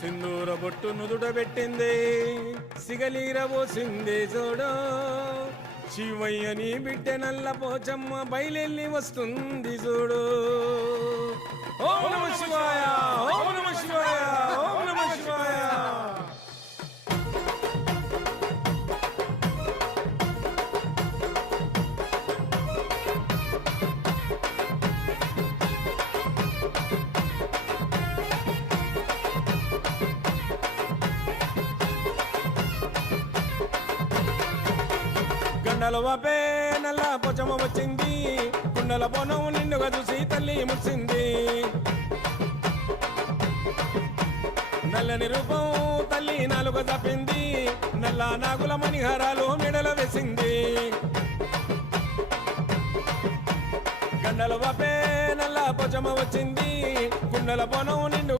సింధూర బొట్టు నుదుట పెట్టింది సిగలీర పోసింది చూడు శివయ్యని బిడ్డ నల్ల పోచమ్మ బయలెల్లి వస్తుంది చూడు. ఓం నమ శివాయ, ఓం నమ శివాయ, ఓం నమ శివాయ. గండల వాపే నల్ల పొచమ వచ్చింది కుండల బోనం నిండుగా చూసి తల్లి ముచ్చింది. నల్లని రూపం తల్లి నాలుగు తప్పింది నల్ల నాగుల మణిహారాలు మెడల వేసింది. గండల వాపే నల్ల పొచమ వచ్చింది కుండల బోనం నిండు